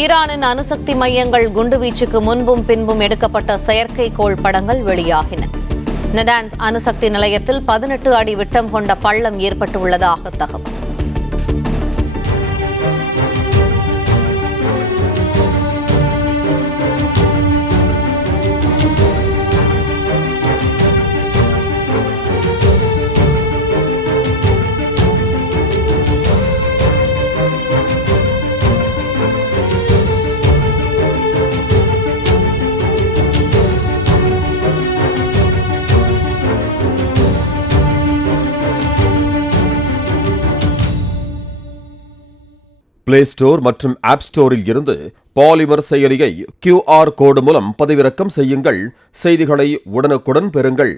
ஈரானின் அணுசக்தி மையங்கள் குண்டுவீச்சுக்கு முன்பும் பின்பும் எடுக்கப்பட்ட செயற்கைக்கோள் படங்கள் வெளியாகின. நடான்ஸ் அணுசக்தி நிலையத்தில் 18 அடி விட்டம் கொண்ட பள்ளம் ஏற்பட்டுள்ளதாக தகவல். பிளே ஸ்டோர் மற்றும் ஆப் ஸ்டோரில் இருந்து பாலிமர் செயலியை QR கோடு மூலம் பதிவிறக்கம் செய்யுங்கள். செய்திகளை உடனுக்குடன் பெறுங்கள்.